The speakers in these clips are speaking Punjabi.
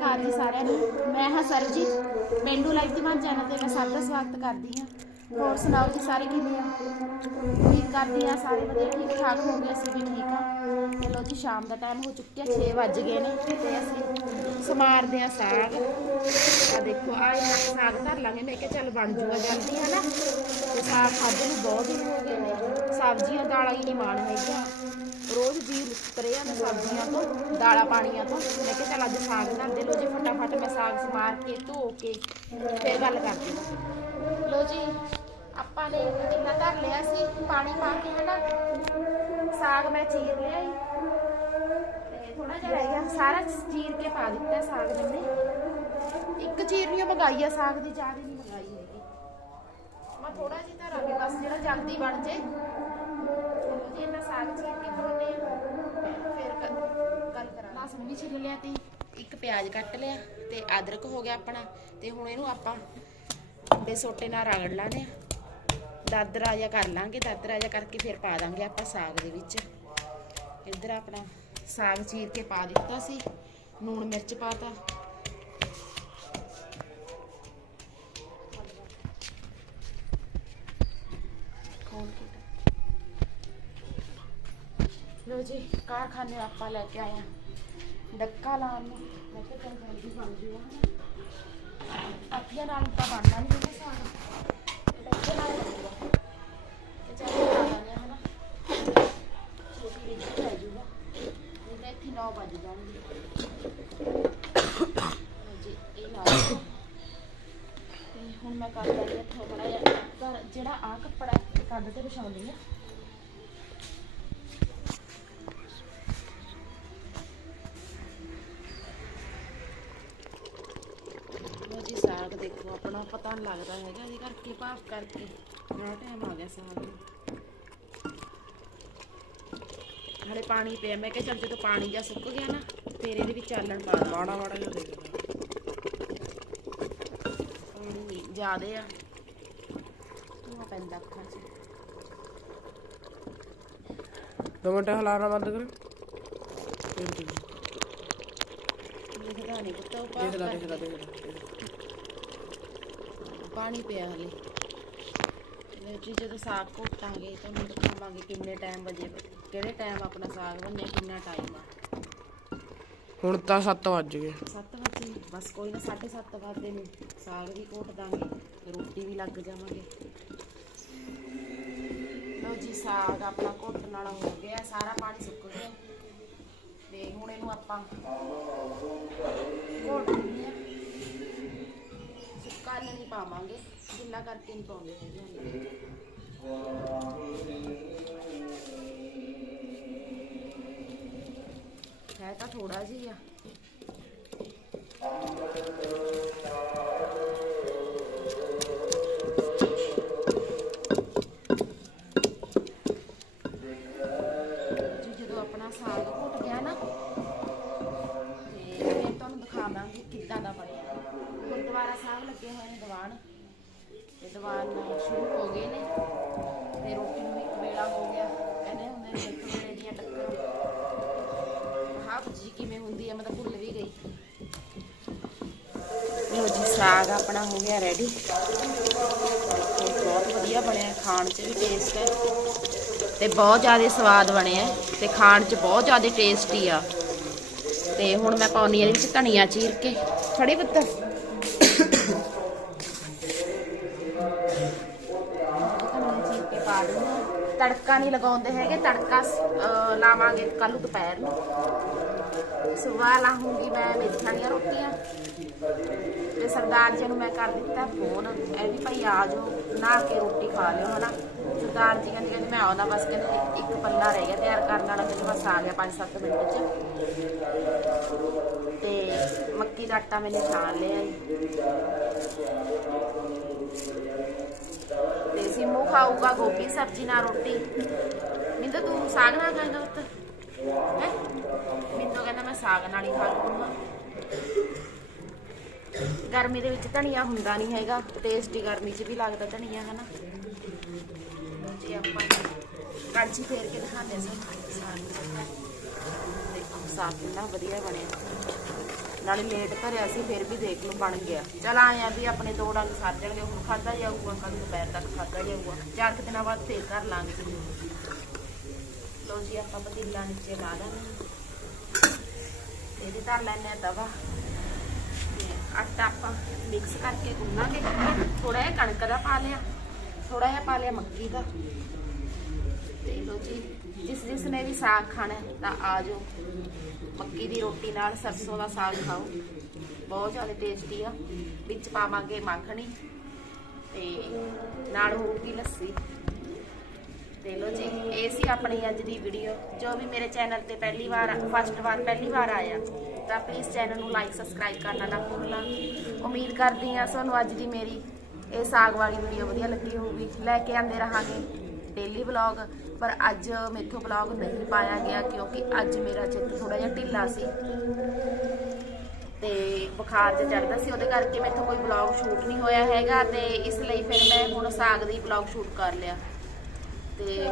ਹਾਂ ਸਰਜੀਤ, ਪਿੰਡੂ ਲਾਈਫ ਦੀ ਮਾਂ ਚੈਨਲ ਤੇ ਮੈਂ ਸਭ ਦਾ ਸਵਾਗਤ ਕਰਦੀ ਹਾਂ। ਹੋਰ ਸੁਣਾਓ ਜੀ ਸਾਰੇ ਕਿਵੇਂ ਆ? ਉਮੀਦ ਕਰਦੀ ਹਾਂ ਸਾਰੇ ਵਧੀਆ ਠੀਕ ਠਾਕ ਹੋਗੇ ਅਸੀਂ ਵੀ ਠੀਕ ਆ ਤੇ ਜੀ, ਸ਼ਾਮ ਦਾ ਟਾਈਮ ਹੋ ਚੁੱਕਿਆ 6 ਵੱਜ ਗਏ ਨੇ ਤੇ ਅਸੀਂ ਸਮਾਰਦੇ ਆ ਸਾਗ। ਆ ਦੇਖੋ ਆ ਇਹਨਾਂ ਸਾਗ ਧਰ ਲਾਂਗੇ। ਮੈਂ ਕਿਹਾ ਚੱਲ ਬਣ ਜੂਗਾ ਜਲਦੀ ਹੈ ਨਾ ਤੇ ਸਾਗ ਖਾਦੇ ਨੂੰ ਬਹੁਤ ਦਿਨ ਹੋ ਗਏ ਨੇ। ਸਬਜ਼ੀਆਂ ਦਾਲਾਂ ਹੀ ਨਹੀਂ ਮਾਣ ਹੈਗੀਆਂ ਰੋਜ਼ ਜੀ ਉਤਰੇ ਆ ਸਬਜ਼ੀਆਂ ਤੋਂ, ਦਾਲਾਂ ਪਾਣੀਆਂ ਤੋਂ। ਮੈਂ ਕਿਹਾ ਚੱਲ ਅੱਜ ਸਾਗ ਧਰਦੇ ਲੋ ਜੀ, ਫਟਾਫਟ ਮੈਂ ਸਾਗ ਸਮਾਰ ਕੇ, ਧੋ ਕੇ ਫਿਰ ਗੱਲ ਕਰਦੀ ਲੋ ਜੀ, ਆਪਾਂ ਨੇ ਇੰਨਾ ਧਰ ਲਿਆ ਸੀ? ਪਾਣੀ ਪਾ ਕੇ, ਹਨਾ? ਸਾਗ ਮੈਂ ਚੀਰ ਲਿਆ ਤੇ ਥੋੜਾ ਜਿਹਾ ਰਹਿ ਗਿਆ। ਸਾਰਾ ਚੀਰ ਕੇ ਪਾ ਦਿੱਤਾ ਸਾਗ ਮੈਨੇ ਇੱਕ ਚੀਰ ਚੀਰਨੀ ਮੰਗਾਈ ਆ ਸਾਗ ਦੀ ਜ਼ਿਆਦਾ ਨਹੀਂ ਮੰਗਾਈ ਹੈਗੀ। ਮੈਂ ਥੋੜਾ ਜਿਹਾ ਧਰਾਂਗੇ, ਬਸ ਜਿਹੜਾ ਜਲਦੀ ਬਣ ਜੇ। ਚਲੋ ਮੈਂ ਸਾਗ ਚੀਰ ਕੇ ਪਾਉਣੇ ਫਿਰ ਗ- ਗੱਲ ਕਰਾਂ ਲਸਣ ਵੀ ਛਿੱਲ ਲਿਆ ਤੇ ਇੱਕ ਪਿਆਜ਼ ਕੱਟ ਲਿਆ ਤੇ ਅਦਰਕ ਹੋ ਗਿਆ ਆਪਣਾ ਤੇ ਹੁਣ ਇਹਨੂੰ ਆਪਾਂ ਬੇਸੋਟੇ ਨਾਲ ਰਗੜ ਲਾਣੇ ਆ ਦਾਦਰਾ ਜਿਹਾ ਕਰ ਲਾਂਗੇ ਦਾਦਰਾ ਜਿਹਾ ਕਰਕੇ ਫਿਰ ਪਾ ਦਾਂਗੇ ਆਪਾਂ ਸਾਗ ਦੇ ਵਿੱਚ। ਇੱਧਰ ਆਪਣਾ ਸਾਗ ਚੀਰ ਕੇ ਪਾ ਦਿੱਤਾ ਸੀ ਲੂਣ ਮਿਰਚ ਪਾਤਾ ਖੋਲ ਕੇ ਲੋ ਜੀ ਕਾਰਖਾਨੇ ਆਪਾਂ ਲੈ ਕੇ ਆਏ ਆ ਡੱਕਾ ਲਾਉਣ ਨੂੰ ਮੈਂ ਕਿਹਾ ਚੱਲ ਜਲਦੀ ਬਣ ਜੂਗਾ ਹਨਾ ਅੱਖੀਆਂ ਨਾਲ ਤਾਂ ਬਣਦਾ ਨਹੀਂ ਹੈਗਾ ਸਾਗ ਤੇ ਡੱਕੇ ਨਾਲ ਬਣੂਗਾ ਤੇ ਚੱਲ ਲਾ ਲੈਂਦੇ ਹਾਂ ਹਨਾ ਛੇਤੀ ਵਿੱਚ ਪੈ ਜੂਗਾ ਨਹੀਂ ਤਾਂ ਇੱਥੇ 9 ਵੱਜ ਜਾਣਗੇ ਲਓ ਜੀ ਇਹ ਲਾ ਦਿਓ। ਤੇ ਹੁਣ ਮੈਂ ਕਰ ਲੈਂਦੀ ਹਾਂ ਥੋੜਾ ਜਿਹਾ ਪਰ ਜਿਹੜਾ ਆ ਕੱਪੜਾ ਹੈ, ਇਹ ਕੰਧ ਤੇ ਵਿਛਾਉਂਦੀ ਆ ਆਪਣਾ ਪਤਾ ਨਹੀਂ ਲੱਗਦਾ ਹੈਗਾ ਇਹਦੇ ਕਰਕੇ ਭਾਫ ਕਰਕੇ ਬੜਾ ਟਾਈਮ ਆ ਗਿਆ ਸਾਗ ਨੂੰ। ਹਲੇ ਪਾਣੀ ਪਿਆ ਮੈਂ ਕਿਹਾ ਚੱਲ ਜਦੋਂ ਪਾਣੀ ਜਾਂ ਸੁੱਕ ਗਿਆ ਨਾ ਫਿਰ ਇਹਦੇ ਵਿੱਚ ਚਾਲਣ ਪਾ ਦਾਂ ਮਾੜਾ ਮਾੜਾ ਜਿਹਾ ਪਾਣੀ ਜ਼ਿਆਦੇ ਆ। ਧੂਆ ਪੈਂਦਾ ਅੱਖਾਂ 'ਚ। ਦੋ ਮਿੰਟ ਹਲਾਣਾ ਬੰਦ ਕਰ। ਦੇਖ ਦਿਖਦਾ ਨਹੀਂ ਪੁੱਤ ਉਹ ਭਾਫ ਲੈ ਕਰਕੇ ਦੇਖ ਲੈ ਦੇਖ ਲੈ। ਪਾਣੀ ਪਿਆ ਹਲੇ। ਇਹ ਜੀ ਜਦੋਂ ਸਾਗ ਘੋਟਾਂਗੇ ਤੁਹਾਨੂੰ ਦਿਖਾਵਾਂਗੇ ਕਿੰਨੇ ਟਾਈਮ ਵਜੇ ਕਿਹੜੇ ਟਾਈਮ ਆਪਣਾ ਸਾਗ ਬਣਿਆ ਕਿੰਨਾ ਟਾਈਮ ਆ। ਹੁਣ ਤਾਂ 7 ਵੱਜ ਗਏ। 7 ਵਜੇ ਬਸ ਕੋਈ ਨਾ 7:30 ਵਜੇ ਨੂੰ। ਸਾਗ ਵੀ ਘੋਟ ਦਾਂਗੇ ਤੇ ਰੋਟੀ ਵੀ ਲੱਗ ਜਾਵਾਂਗੇ। ਲਓ ਜੀ ਸਾਗ ਆਪਣਾ ਘੋਟਣ ਵਾਲਾ ਹੋ ਗਿਆ ਸਾਰਾ ਪਾਣੀ ਸੁੱਕ ਗਿਆ। ਤੇ ਹੁਣ ਇਹਨੂੰ ਆਪਾਂ ਘੋਟ ਦਿੰਦੇ ਆ ਪਾਵਾਂਗੇ ਜਿੰਨਾ ਕਰਕੇ ਨਹੀਂ ਪਾਉਂਦੇ ਹੈਗੇ ਹੈ ਤਾਂ ਥੋੜਾ ਜਿਹਾ। ਦੀਵਾਨ ਸ਼ੁਰੂ ਹੋ ਗਏ ਨੇ ਤੇ ਰੋਟੀ ਨੂੰ ਇੱਕ ਵੇਲਾ ਹੋ ਗਿਆ। ਕਹਿੰਦੇ ਹੁੰਦੇ ਨੇ ਇੱਕ ਵੇਲੇ ਦੀਆਂ ਟੱਕਰ। ਹਾਫ ਜੀ ਕਿਵੇਂ ਹੁੰਦੀ ਹੈ ਮੈਂ ਤਾਂ ਭੁੱਲ ਵੀ ਗਈ। ਲੋ ਜੀ, ਸਾਗ ਆਪਣਾ ਹੋ ਗਿਆ ਰੈਡੀ ਬਹੁਤ ਵਧੀਆ ਬਣਿਆ, ਖਾਣ 'ਚ ਵੀ ਟੇਸਟ ਹੈ। ਤੇ ਬਹੁਤ ਜ਼ਿਆਦਾ ਸਵਾਦ ਬਣਿਆ ਤੇ ਖਾਣ 'ਚ ਬਹੁਤ ਜ਼ਿਆਦਾ ਟੇਸਟੀ ਆ। ਤੇ ਹੁਣ ਮੈਂ ਪਾਉਣੀ ਇਹਦੇ ਵਿੱਚ ਧਨੀਆ ਚੀਰ ਕੇ। ਫੜੀ ਪੁੱਤਰ ਧਨੀਆ ਚੀਰ ਕੇ ਪਾ ਦਿੰਦੇ ਹਾਂ। ਤੜਕਾ ਨਹੀਂ ਲਗਾਉਂਦੇ ਹੈਗੇ, ਤੜਕਾ ਲਾਵਾਂਗੇ ਕੱਲ ਦੁਪਹਿਰ ਨੂੰ। ਸੁਬਾਹ ਲਾਹੂੰਗੀ ਮੈਂ ਮੇਥੀਆਂ ਦੀਆਂ ਰੋਟੀਆਂ। ਤੇ ਸਰਦਾਰ ਜੀ ਨੂੰ ਮੈਂ ਕਰ ਦਿੱਤਾ ਫੋਨ ਇਹ ਵੀ ਭਾਈ ਆ ਜਾਓ ਨਹਾ ਕੇ ਰੋਟੀ ਖਾ ਲਿਓ, ਹਨਾ। ਸਰਦਾਰ ਜੀ ਕਹਿੰਦੇ ਕਹਿੰਦੇ ਮੈਂ ਆਉਣਾ ਬਸ ਕਹਿੰਦੇ ਇੱਕ- ਪੱਲਾ ਰਹਿ ਗਿਆ ਤਿਆਰ ਕਰਨ ਵਾਲਾ ਤੇ ਬਸ ਆ ਗਿਆ 5-7 ਮਿੰਟ ਚ। ਤੇ ਮੱਕੀ ਦਾ ਆਟਾ ਮੈਨੇ ਛਾਣ ਲਿਆ ਜੀ। ਖਾਊਗਾ ਗੋਭੀ, ਸਬਜ਼ੀ ਨਾਲ ਰੋਟੀ। ਮਿੰਦੋ, ਤੂੰ ਸਾਗ ਨਾਲ ਖਾਏਗਾ ਪੁੱਤ? ਹੈ? ਮਿੰਦੋ ਕਹਿੰਦਾ ਮੈਂ ਸਾਗ ਨਾਲ ਹੀ ਖਾ ਲੂੰਗਾ ਗਰਮੀ ਦੇ ਵਿੱਚ ਧਨੀਆ ਹੁੰਦਾ ਨਹੀਂ ਹੈਗਾ। ਟੇਸਟੀ ਗਰਮੀ 'ਚ ਵੀ ਲੱਗਦਾ ਧਨੀਆ, ਹਨਾ? ਜੀ ਆਪਾਂ ਕੜਛੀ ਫੇਰ ਕੇ ਦਿਖਾਉਂਦੇ ਸੀ ਸਾਗ ਦੇਖੋ, ਸਾਗ ਕਿੰਨਾ ਵਧੀਆ ਬਣਿਆ। ਨਾਲੇ ਲੇਟ ਧਰਿਆ ਸੀ, ਫਿਰ ਵੀ ਦੇਖ ਲਓ ਬਣ ਗਿਆ। ਚਲ ਆਇਆ ਵੀ ਆਪਣੇ ਦੋ ਡੰਗ ਸਰ ਜਾਣਗੇ, ਹੁਣ ਖਾਦਾ ਜਾਊਗਾ ਕੱਲ ਦੁਪਹਿਰ ਤੱਕ ਖਾਦਾ ਜਾਊਗਾ। ਚਾਰ ਕੁ ਦਿਨਾਂ ਬਾਅਦ ਫੇਰ ਕਰ ਲਾਂਗੇ। ਲੋ ਜੀ, ਆਪਾਂ ਪਤੀਲਾ ਨੀਚੇ ਲਾ ਦਾਂਗੇ ਇਹਦੇ ਧਰ ਲੈਣੇ ਆ ਤਵਾ। ਤੇ ਆਟਾ ਆਪਾਂ ਮਿਕਸ ਕਰਕੇ ਗੁੰਨਾਂਗੇ। ਥੋੜਾ ਜਿਹਾ ਕਣਕ ਦਾ ਪਾ ਲਿਆ ਥੋੜਾ ਜਿਹਾ ਪਾ ਲਿਆ ਮੱਕੀ ਦਾ। ਤੇ ਲੋ ਜੀ ਜਿਸ ਜਿਸ ਨੇ ਵੀ ਸਾਗ ਖਾਣਾ ਤਾਂ ਆ ਜਾਓ। ਮੱਕੀ ਦੀ ਰੋਟੀ ਨਾਲ ਸਰਸੋਂ ਦਾ ਸਾਗ ਖਾਓ। ਬਹੁਤ ਜ਼ਿਆਦਾ ਟੇਸਟੀ ਆ। ਵਿੱਚ ਪਾਵਾਂਗੇ ਮੱਖਣੀ ਤੇ ਨਾਲ ਹੋਊਗੀ ਲੱਸੀ। ਤੇ ਲੋ ਜੀ, ਇਹ ਸੀ ਆਪਣੀ ਅੱਜ ਦੀ ਵੀਡੀਓ ਜੋ ਵੀ ਮੇਰੇ ਚੈਨਲ ਤੇ ਪਹਿਲੀ ਵਾਰ ਫਸਟ ਵਾਰ, ਪਹਿਲੀ ਵਾਰ ਆਇਆ, ਤਾਂ ਪਲੀਜ਼ ਚੈਨਲ ਨੂੰ ਲਾਈਕ ਸਬਸਕ੍ਰਾਈਬ ਕਰਨਾ ਨਾ ਭੁੱਲਣਾ। ਉਮੀਦ ਕਰਦੀ ਹਾਂ ਤੁਹਾਨੂੰ ਅੱਜ ਦੀ ਮੇਰੀ ਇਹ ਸਾਗ ਵਾਲੀ ਵੀਡੀਓ ਵਧੀਆ ਲੱਗੀ ਹੋਊਗੀ। ਲੈ ਕੇ ਆਂਦੇ ਰਹਾਂਗੇ। ਡੇਲੀ ਵਲੌਗ ਪਰ ਅੱਜ ਮੇਥੋਂ ਵਲੌਗ ਨਹੀਂ ਪਾਇਆ ਗਿਆ ਕਿਉਂਕਿ ਅੱਜ ਮੇਰਾ ਚਿੱਤ ਥੋੜਾ ਜਿਹਾ ਢਿੱਲਾ ਸੀ। ਤੇ ਬੁਖਾਰ ਜਿਹਾ ਚੜਦਾ ਸੀ, ਉਹਦੇ ਕਰਕੇ ਮੇਥੋਂ ਕੋਈ ਵਲੌਗ ਸ਼ੂਟ ਨਹੀਂ ਹੋਇਆ ਹੈਗਾ ਤੇ ਇਸ ਲਈ ਫਿਰ ਮੈਂ ਹੁਣ ਸਾਗ ਦੀ ਵਲੌਗ ਸ਼ੂਟ ਕਰ ਲਿਆ। ਤੇ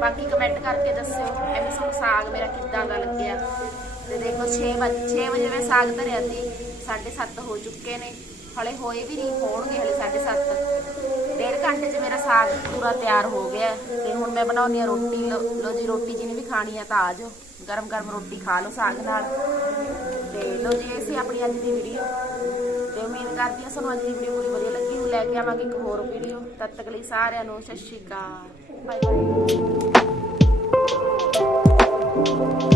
ਬਾਕੀ ਕਮੈਂਟ ਕਰਕੇ ਦੱਸਿਓ, ਐਵੇਂ ਸਾਗ ਮੇਰਾ ਕਿੱਦਾਂ ਦਾ ਲੱਗਿਆ? ਤੇ ਦੇਖੋ 6 ਵਜੇ 6 ਵਜੇ ਮੈਂ ਸਾਗ ਧਰਿਆ ਸੀ 7:30 ਹੋ ਚੁੱਕੇ ਨੇ, ਹਲੇ ਹੋਏ ਵੀ ਨਹੀਂ, ਹੋਣਗੇ ਹਲੇ 7:30 ਡੇਢ ਘੰਟੇ 'ਚ ਮੇਰਾ ਸਾਗ ਪੂਰਾ ਤਿਆਰ ਹੋ ਗਿਆ ਹੈ। ਤੇ ਹੁਣ ਮੈਂ ਬਣਾਉਣੀ ਆ ਰੋਟੀ। ਲੋ ਜੀ, ਰੋਟੀ ਜਿਹਨੇ ਵੀ ਖਾਣੀ ਆ ਤਾਂ ਆ ਜਾਓ। ਗਰਮ ਗਰਮ ਰੋਟੀ ਖਾ ਲਓ ਸਾਗ ਨਾਲ। ਤੇ ਲੋ ਜੀ, ਇਹ ਸੀ ਆਪਣੀ ਅੱਜ ਦੀ ਵੀਡੀਓ ਤੇ ਉਮੀਦ ਕਰਦੀ ਹਾਂ ਤੁਹਾਨੂੰ ਅੱਜ ਦੀ ਵੀਡੀਓ ਪੂਰੀ ਵਧੀਆ ਲੱਗੀ ਹੁਣ ਲੈ ਕੇ ਆਵਾਂਗੇ ਇੱਕ ਹੋਰ ਵੀਡੀਓ ਤਦ ਤੱਕ ਲਈ ਸਾਰਿਆਂ ਨੂੰ ਸਤਿ ਸ਼੍ਰੀ ਅਕਾਲ। Bye bye.